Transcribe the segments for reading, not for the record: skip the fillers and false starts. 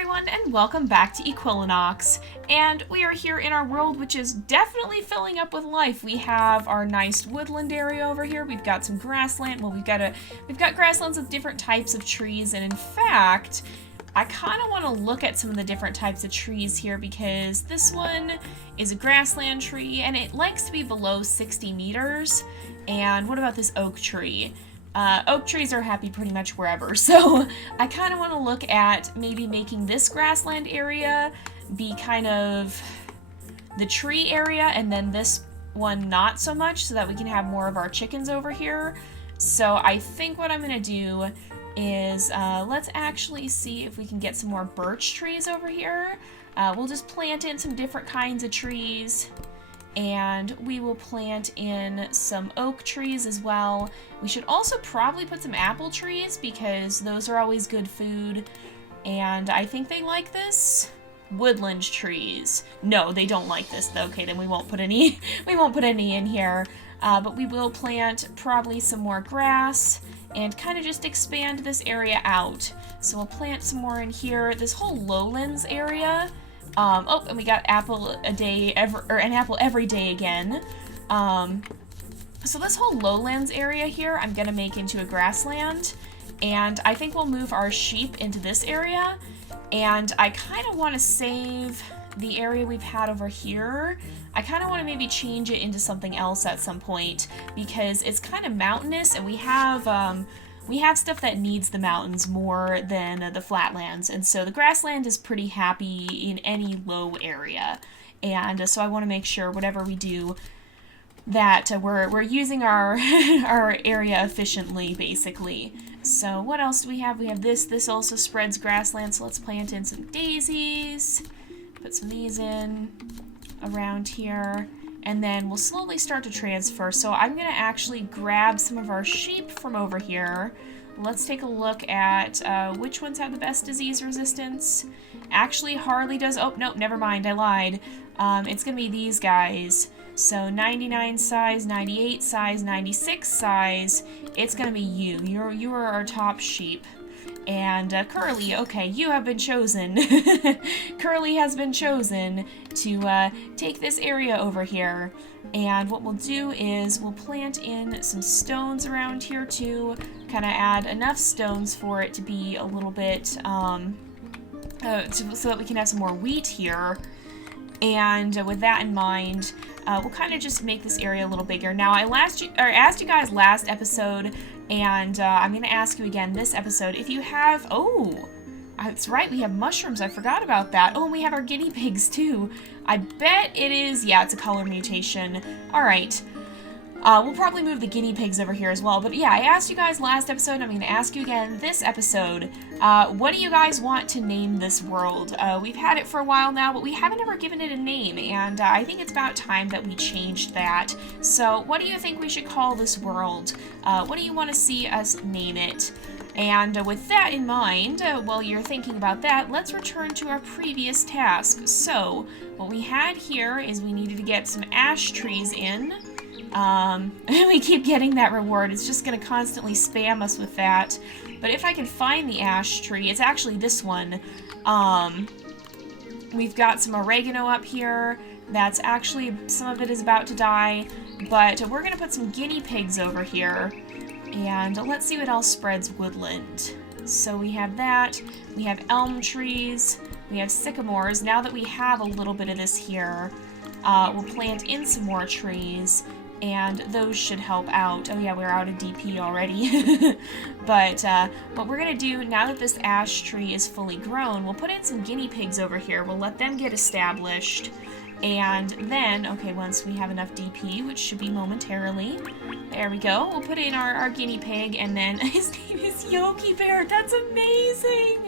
everyone, and welcome back to Equilinox. And we are here in our world, which is definitely filling up with life. We have our nice woodland area over here. We've got some grassland. Well, we've got grasslands with different types of trees, and in fact, I kind of want to look at some of the different types of trees here because this one is a grassland tree, and it likes to be below 60 meters. And what about this oak tree? Oak trees are happy pretty much wherever, so I kind of want to look at maybe making this grassland area be kind of the tree area, and then this one not so much, so that we can have more of our chickens over here. So I think what I'm going to do is let's actually see if we can get some more birch trees over here. We'll just plant in some different kinds of trees. And we will plant in some oak trees as well. We should also probably put some apple trees because those are always good food. And I think they like this. Woodland trees. No, they don't like this. Okay, then we won't put any. We won't put any in here. But we will plant probably some more grass and kind of just expand this area out. So we'll plant some more in here. This whole lowlands area. Oh, and we got an apple every day again. So this whole lowlands area here, I'm gonna make into a grassland, and I think we'll move our sheep into this area, and I kind of want to save the area we've had over here. I kind of want to maybe change it into something else at some point, because it's kind of mountainous, and we have stuff that needs the mountains more than the flatlands, and so the grassland is pretty happy in any low area. And so I want to make sure whatever we do that we're using our our area efficiently, basically. So what else do we have? We have this. This also spreads grassland, so let's plant in some daisies. Put some of these in around here. And then we'll slowly start to transfer. So I'm going to actually grab some of our sheep from over here. Let's take a look at which ones have the best disease resistance. Actually, Harley does. Oh, no, never mind. I lied. It's going to be these guys. So 99 size, 98 size, 96 size. It's going to be you. You are our top sheep. And Curly, okay, you have been chosen. Curly has been chosen to take this area over here. And what we'll do is we'll plant in some stones around here too, kind of add enough stones for it to be a little bit, so that we can have some more wheat here. And with that in mind, we'll kind of just make this area a little bigger. Now, I asked you guys last episode, and I'm going to ask you again this episode, if you have... Oh, that's right, we have mushrooms. I forgot about that. Oh, and we have our guinea pigs, too. I bet it is... Yeah, it's a color mutation. All right. We'll probably move the guinea pigs over here as well. But yeah, I asked you guys last episode, and I'm going to ask you again this episode. What do you guys want to name this world? We've had it for a while now, but we haven't ever given it a name, and I think it's about time that we changed that. So what do you think we should call this world? What do you want to see us name it? And with that in mind, while you're thinking about that, let's return to our previous task. So what we had here is we needed to get some ash trees in. We keep getting that reward. It's just going to constantly spam us with that. But if I can find the ash tree, it's actually this one. We've got some oregano up here. That's actually, some of it is about to die. But we're going to put some guinea pigs over here. And let's see what else spreads woodland. So we have that. We have elm trees. We have sycamores. Now that we have a little bit of this here, we'll plant in some more trees. And those should help out. Oh yeah, we're out of DP already. But what we're going to do, now that this ash tree is fully grown, we'll put in some guinea pigs over here. We'll let them get established. And then, okay, once we have enough DP, which should be momentarily, there we go. We'll put in our guinea pig, and then his name is Yogi Bear. That's amazing!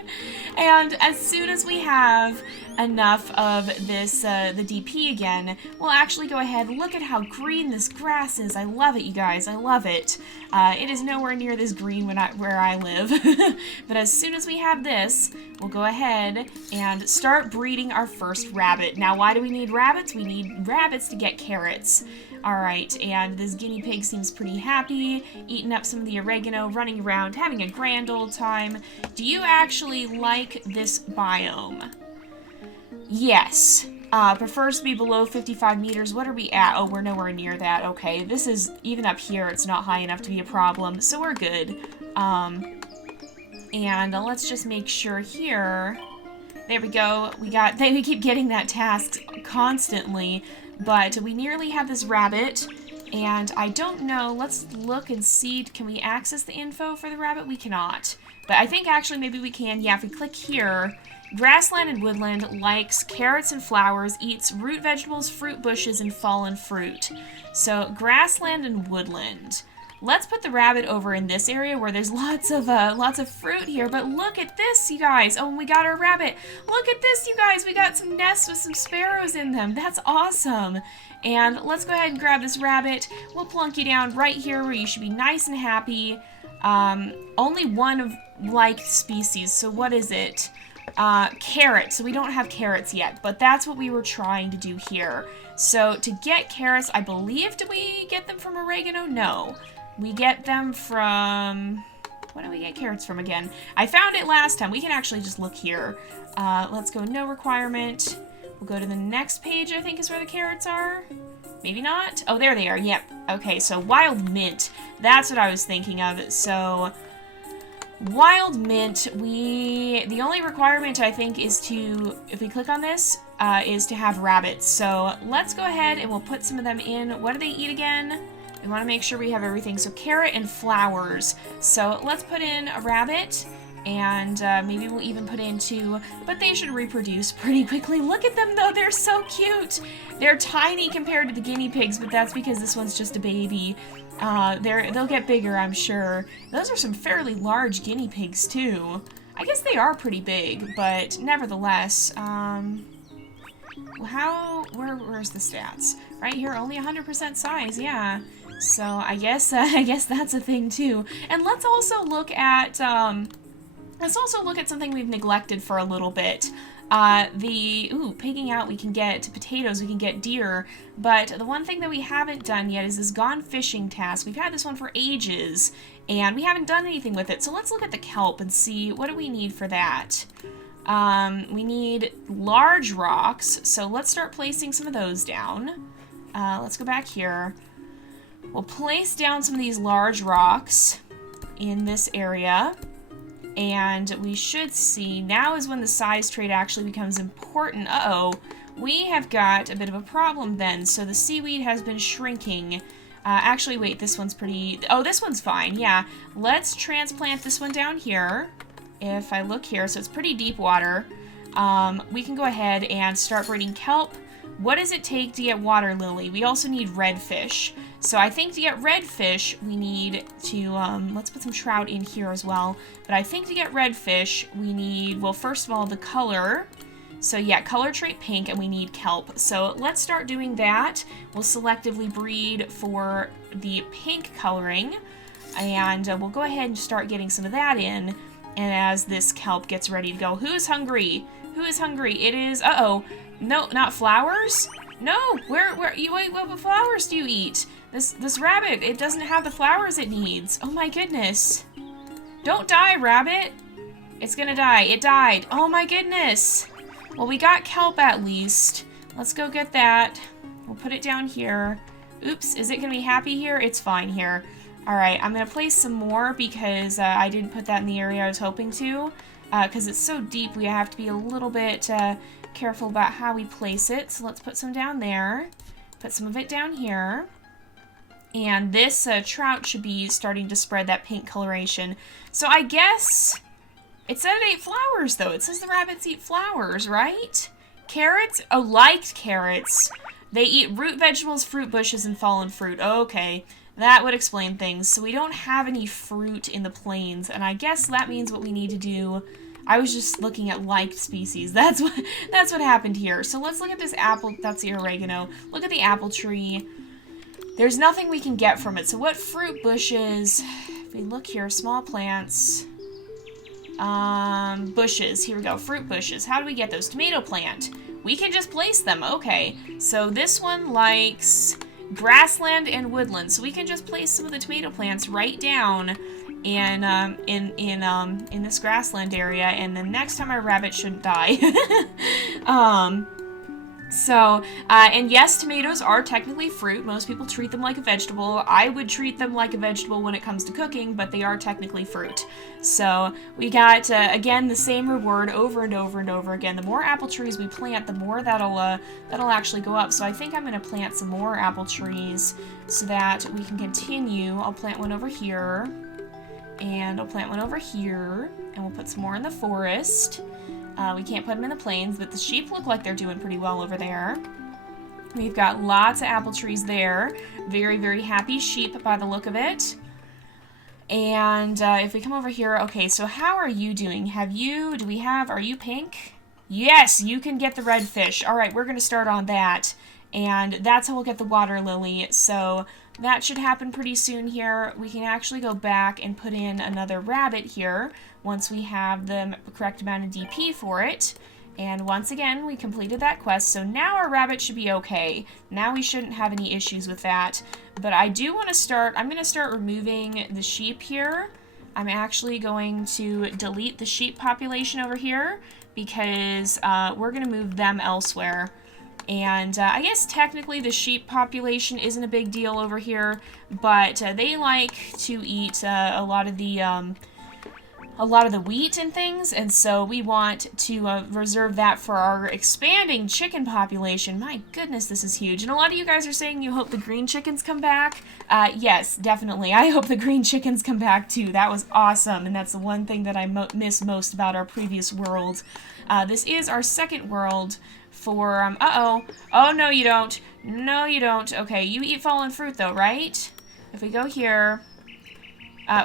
And as soon as we have enough of this, the DP again, we'll actually go ahead. Look at how green this grass is. I love it, you guys. I love it. It is nowhere near this green where I live. But as soon as we have this, we'll go ahead and start breeding our first rabbit. Now, why do we need rabbits? We need rabbits to get carrots. Alright, and this guinea pig seems pretty happy, eating up some of the oregano, running around, having a grand old time. Do you actually like this biome? Yes. Prefers to be below 55 meters. What are we at? Oh, we're nowhere near that. Okay, this is, even up here, it's not high enough to be a problem, so we're good. And let's just make sure here. There we go. We keep getting that task constantly, but we nearly have this rabbit, and I don't know. Let's look and see. Can we access the info for the rabbit? We cannot. But I think actually maybe we can. Yeah, if we click here, grassland and woodland, likes carrots and flowers, eats root vegetables, fruit bushes, and fallen fruit. So grassland and woodland. Let's put the rabbit over in this area where there's lots of fruit here. But look at this, you guys. Oh, we got our rabbit. Look at this, you guys. We got some nests with some sparrows in them. That's awesome. And let's go ahead and grab this rabbit. We'll plunk you down right here where you should be nice and happy. Only one of like species. So what is it? Carrots. So we don't have carrots yet, but that's what we were trying to do here. So to get carrots, I believe, do we get them from oregano? No. We get them from... What do we get carrots from again? I found it last time. We can actually just look here. Let's go no requirement. We'll go to the next page, I think is where the carrots are. Maybe not? Oh, there they are. Yep. Okay, so wild mint. That's what I was thinking of. So... Wild mint, the only requirement I think is to, if we click on this, is to have rabbits. So let's go ahead and we'll put some of them in. What do they eat again? We want to make sure we have everything. So carrot and flowers. So let's put in a rabbit, and maybe we'll even put in two, but they should reproduce pretty quickly. Look at them though, they're so cute. They're tiny compared to the guinea pigs, but that's because this one's just a baby. They'll get bigger, I'm sure. Those are some fairly large guinea pigs, too. I guess they are pretty big, but nevertheless, where's the stats? Right here, only 100% size, yeah. So I guess that's a thing, too. And let's also look at something we've neglected for a little bit. Pigging out, we can get potatoes, we can get deer, but the one thing that we haven't done yet is this gone fishing task. We've had this one for ages, and we haven't done anything with it, so let's look at the kelp and see what do we need for that. We need large rocks, so let's start placing some of those down. Let's go back here. We'll place down some of these large rocks in this area. And we should see, now is when the size trait actually becomes important. Uh-oh, we have got a bit of a problem then. So the seaweed has been shrinking. Actually, wait, this one's pretty, oh, this one's fine, yeah. Let's transplant this one down here. If I look here, so it's pretty deep water. We can go ahead and start breeding kelp. What does it take to get water lily? We also need redfish. So I think to get redfish, we need to, let's put some trout in here as well. But I think to get redfish, we need, well, first of all, the color. So yeah, color trait pink, and we need kelp. So let's start doing that. We'll selectively breed for the pink coloring. And we'll go ahead and start getting some of that in. And as this kelp gets ready to go, who's hungry? Who is hungry? It is, uh-oh. No, not flowers? No, what flowers do you eat? This rabbit, it doesn't have the flowers it needs. Oh my goodness. Don't die, rabbit. It's gonna die. It died. Oh my goodness. Well, we got kelp at least. Let's go get that. We'll put it down here. Oops, is it gonna be happy here? It's fine here. All right, I'm gonna place some more because I didn't put that in the area I was hoping to. Because it's so deep, we have to be a little bit careful about how we place it. So let's put some down there. Put some of it down here. And this trout should be starting to spread that pink coloration. So I guess it said it ate flowers, though. It says the rabbits eat flowers, right? Carrots? Oh, liked carrots. They eat root vegetables, fruit bushes, and fallen fruit. Okay, that would explain things. So we don't have any fruit in the plains, and I guess that means what we need to do. I was just looking at liked species. That's what happened here. So let's look at this apple. That's the oregano. Look at the apple tree. There's nothing we can get from it. So what fruit bushes? If we look here, small plants. Bushes. Here we go. Fruit bushes. How do we get those? Tomato plant. We can just place them. Okay. So this one likes grassland and woodland. So we can just place some of the tomato plants right down in this grassland area, and then next time our rabbit shouldn't die. And yes, tomatoes are technically fruit. Most people treat them like a vegetable. I would treat them like a vegetable when it comes to cooking, but they are technically fruit. So we got, again, the same reward over and over and over again. The more apple trees we plant, the more that'll actually go up. So I think I'm going to plant some more apple trees so that we can continue. I'll plant one over here, and I'll plant one over here, and we'll put some more in the forest. We can't put them in the plains, but the sheep look like they're doing pretty well over there. We've got lots of apple trees there. Very, very happy sheep by the look of it. And if we come over here, okay, so how are you doing? Are you pink? Yes, you can get the red fish. All right, we're going to start on that. And that's how we'll get the water lily. So that should happen pretty soon here. We can actually go back and put in another rabbit here once we have the correct amount of DP for it. And once again, we completed that quest, so now our rabbit should be okay. Now we shouldn't have any issues with that. But I do want to start, I'm going to start removing the sheep here. I'm actually going to delete the sheep population over here because we're going to move them elsewhere. And I guess technically the sheep population isn't a big deal over here, but they like to eat a lot of the wheat and things, and so we want to reserve that for our expanding chicken population. My goodness, this is huge. And a lot of you guys are saying you hope the green chickens come back. Yes, definitely. I hope the green chickens come back too. That was awesome, and that's the one thing that I miss most about our previous world. This is our second world for, oh, no you don't. No you don't. Okay, you eat fallen fruit though, right? If we go here,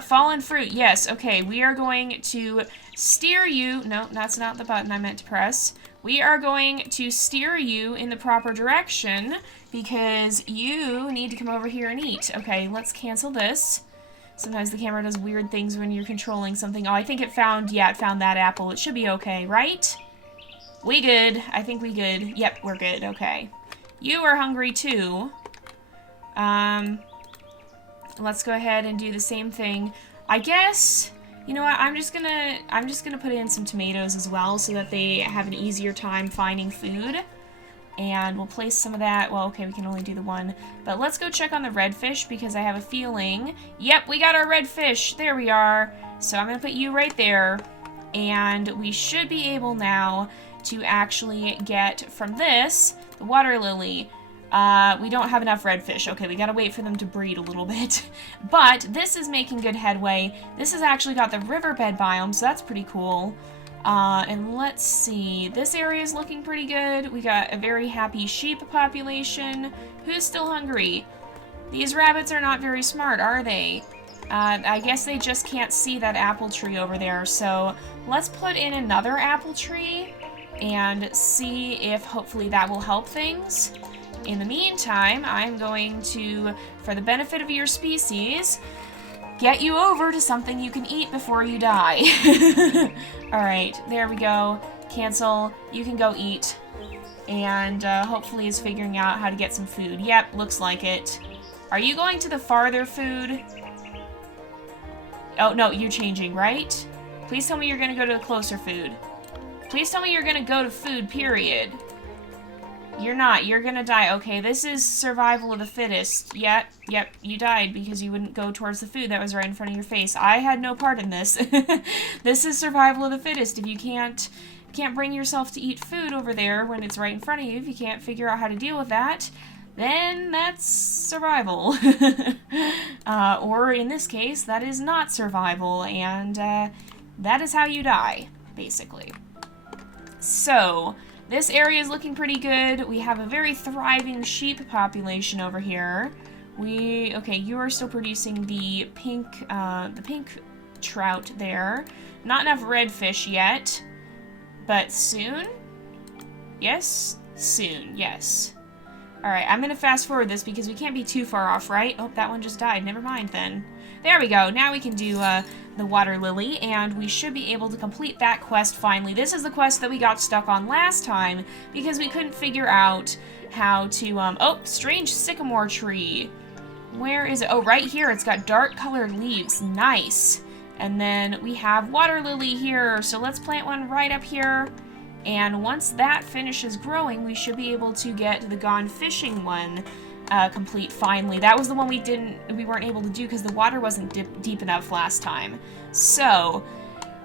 fallen fruit, yes, okay, we are going to steer you, no, that's not the button I meant to press. We are going to steer you in the proper direction because you need to come over here and eat. Okay, let's cancel this. Sometimes the camera does weird things when you're controlling something. Oh, I think it found that apple. It should be okay, right? We good. I think we good. Yep, we're good. Okay. You are hungry too. Let's go ahead and do the same thing. I guess, you know what, I'm just gonna put in some tomatoes as well so that they have an easier time finding food. And we'll place some of that. Well, okay, we can only do the one. But let's go check on the redfish because I have a feeling. Yep, we got our redfish. There we are. So I'm gonna put you right there. And we should be able now to actually get from this, the water lily. We don't have enough redfish. Okay, we gotta wait for them to breed a little bit. But this is making good headway. This has actually got the riverbed biome, so that's pretty cool. And let's see. This area is looking pretty good. We got a very happy sheep population. Who's still hungry? These rabbits are not very smart, are they? I guess they just can't see that apple tree over there. So let's put in another apple tree and see if hopefully that will help things. In the meantime, I'm going to, for the benefit of your species, get you over to something you can eat before you die. Alright, there we go. Cancel. You can go eat. And hopefully is figuring out how to get some food. Yep, looks like it. Are you going to the farther food? Oh, no, you're changing, right? Please tell me you're going to go to the closer food. Please tell me you're going to go to food, period. You're not. You're gonna die. Okay, this is survival of the fittest. Yep, you died because you wouldn't go towards the food that was right in front of your face. I had no part in this. This is survival of the fittest. If you can't bring yourself to eat food over there when it's right in front of you, if you can't figure out how to deal with that, then that's survival. Or in this case, that is not survival, and that is how you die, basically. So this area is looking pretty good. We have a very thriving sheep population over here. Okay, you are still producing the pink trout there. Not enough redfish yet, but soon? Yes? Soon, yes. Alright, I'm gonna fast forward this because we can't be too far off, right? Oh, that one just died. Never mind then. There we go. Now we can do the water lily, and we should be able to complete that quest finally. This is the quest that we got stuck on last time because we couldn't figure out how to, oh, strange sycamore tree. Where is it? Oh, right here. It's got dark colored leaves. Nice. And then we have water lily here, so let's plant one right up here. And once that finishes growing, we should be able to get the gone fishing one complete finally. That was the one we weren't able to do because the water wasn't deep enough last time. So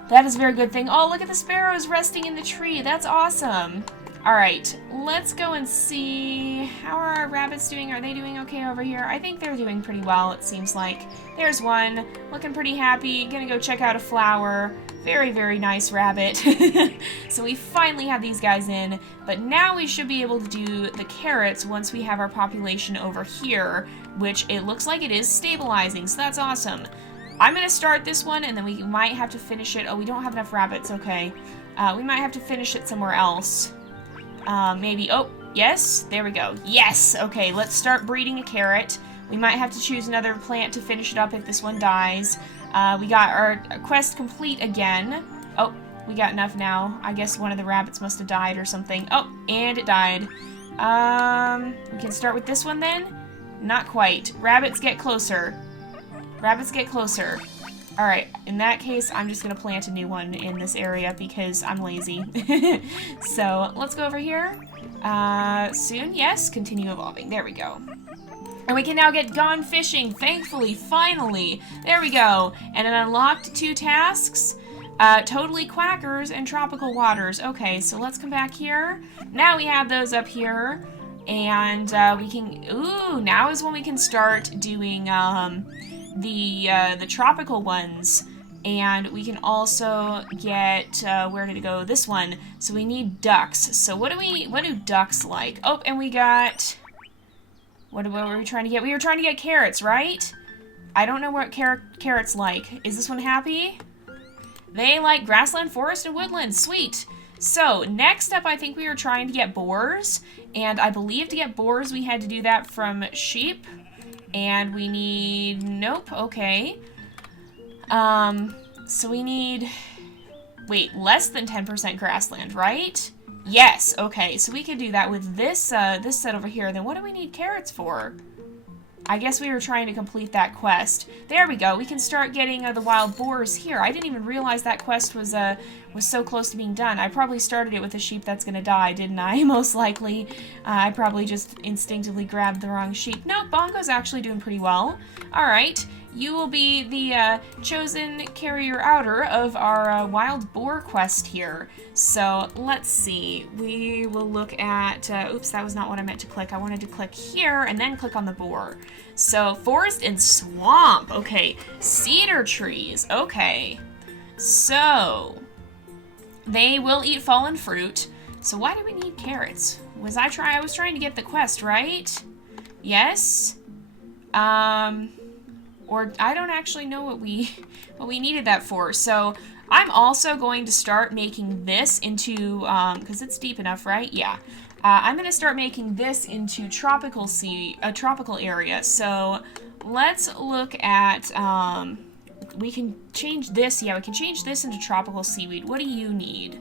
that is a very good thing. Oh, look at the sparrows resting in the tree. That's awesome. All right, let's go and see how are our rabbits doing. Are they doing okay over here? I think they're doing pretty well, it seems like. There's one, looking pretty happy. Gonna go check out a flower. Very, very nice rabbit. So we finally have these guys in, but now we should be able to do the carrots once we have our population over here, which it looks like it is stabilizing, so that's awesome. I'm gonna start this one, and then we might have to finish it. Oh, we don't have enough rabbits, okay. We might have to finish it somewhere else. Maybe, oh, yes, there we go. Yes, okay, let's start breeding a carrot. We might have to choose another plant to finish it up if this one dies. We got our quest complete again. Oh, we got enough now. I guess one of the rabbits must have died or something. Oh, and it died. We can start with this one then? Not quite. Rabbits get closer. Rabbits get closer. Alright, in that case, I'm just going to plant a new one in this area because I'm lazy. So, let's go over here. Soon, yes, continue evolving. There we go. And we can now get gone fishing, thankfully, finally. There we go. And it unlocked 2 tasks. Totally quackers and tropical waters. Okay, so let's come back here. Now we have those up here. And we can, ooh, now is when we can start doing the tropical ones. And we can also get, where did it go? This one. So we need ducks. So what do ducks like? Oh, and we got... What were we trying to get? We were trying to get carrots, right? I don't know what carrots like. Is this one happy? They like grassland, forest, and woodland. Sweet. So, next up, I think we were trying to get boars. And I believe to get boars, we had to do that from sheep. And we need... Nope. Okay. So we need... Wait, less than 10% grassland, right? Yes, okay, so we could do that with this this set over here. Then what do we need carrots for? I guess we were trying to complete that quest. There we go, we can start getting the wild boars here. I didn't even realize that quest was so close to being done. I probably started it with a sheep that's gonna die, didn't I? Most likely. I probably just instinctively grabbed the wrong sheep. No, Bongo's actually doing pretty well. Alright. You will be the chosen carrier-outer of our wild boar quest here. So, let's see. We will look at... oops, that was not what I meant to click. I wanted to click here and then click on the boar. So, forest and swamp. Okay. Cedar trees. Okay. So, they will eat fallen fruit. So, why do we need carrots? I was trying to get the quest, right? Yes? Or I don't actually know what we needed that for. So I'm also going to start making this into, because it's deep enough, right? Yeah. I'm going to start making this into tropical area. So let's look at, we can change this. Yeah, we can change this into tropical seaweed. What do you need?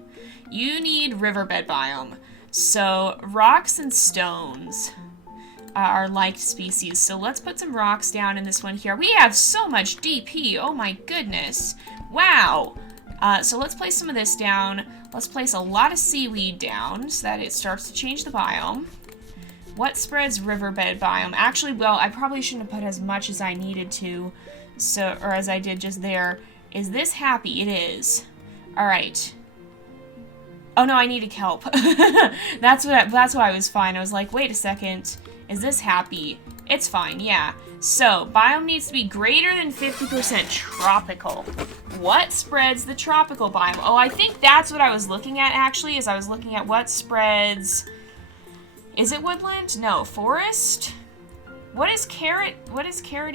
You need riverbed biome. So rocks and stones are liked species. So let's put some rocks down in this one here. We have so much DP. Oh my goodness. Wow. So let's place some of this down. Let's place a lot of seaweed down so that it starts to change the biome. What spreads riverbed biome? Actually, well, I probably shouldn't have put as much as I needed to, or as I did just there. Is this happy? It is. All right. Oh no, I need a kelp. That's why I was fine. I was like, wait a second. Is this happy? It's fine, yeah. So, biome needs to be greater than 50% tropical. What spreads the tropical biome? Oh, I think that's what I was looking at, actually, is I was looking at what spreads... Is it woodland? No, forest? What does carrot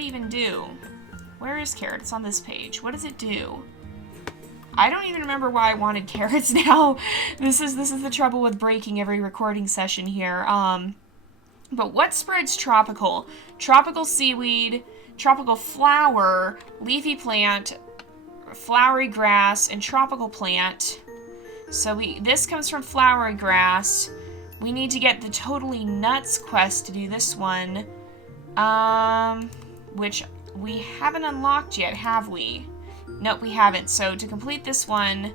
even do? Where is carrot? It's on this page. What does it do? I don't even remember why I wanted carrots now. This is the trouble with breaking every recording session here. But what spreads tropical? Tropical seaweed, tropical flower, leafy plant, flowery grass, and tropical plant. So this comes from flowery grass. We need to get the totally nuts quest to do this one. Which we haven't unlocked yet, have we? Nope, we haven't. So to complete this one,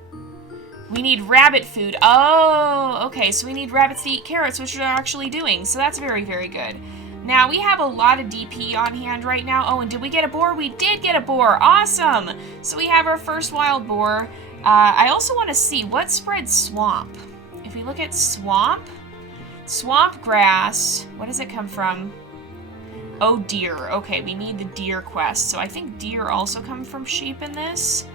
we need rabbit food. Oh, okay, so we need rabbits to eat carrots, which we're actually doing. So that's very, very good. Now, we have a lot of DP on hand right now. Oh, and did we get a boar? We did get a boar. Awesome! So we have our first wild boar. I also want to see what spreads swamp. If we look at swamp grass, what does it come from? Oh, deer. Okay, we need the deer quest. So I think deer also come from sheep in this.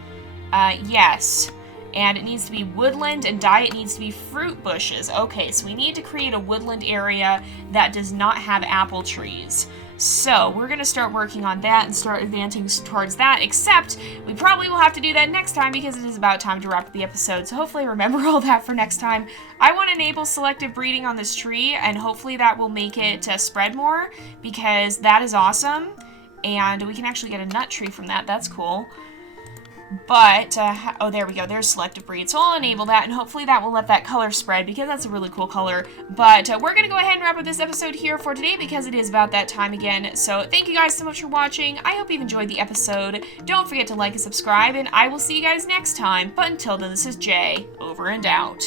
Yes. And it needs to be woodland, and diet needs to be fruit bushes. Okay, so we need to create a woodland area that does not have apple trees. So we're going to start working on that and start advancing towards that, except we probably will have to do that next time because it is about time to wrap up the episode. So hopefully remember all that for next time. I want to enable selective breeding on this tree, and hopefully that will make it spread more because that is awesome. And we can actually get a nut tree from that. That's cool. But, oh, there we go. There's selective breed. So I'll enable that, and hopefully that will let that color spread, because that's a really cool color. But we're going to go ahead and wrap up this episode here for today, because it is about that time again. So thank you guys so much for watching. I hope you've enjoyed the episode. Don't forget to like and subscribe, and I will see you guys next time. But until then, this is Jay, over and out.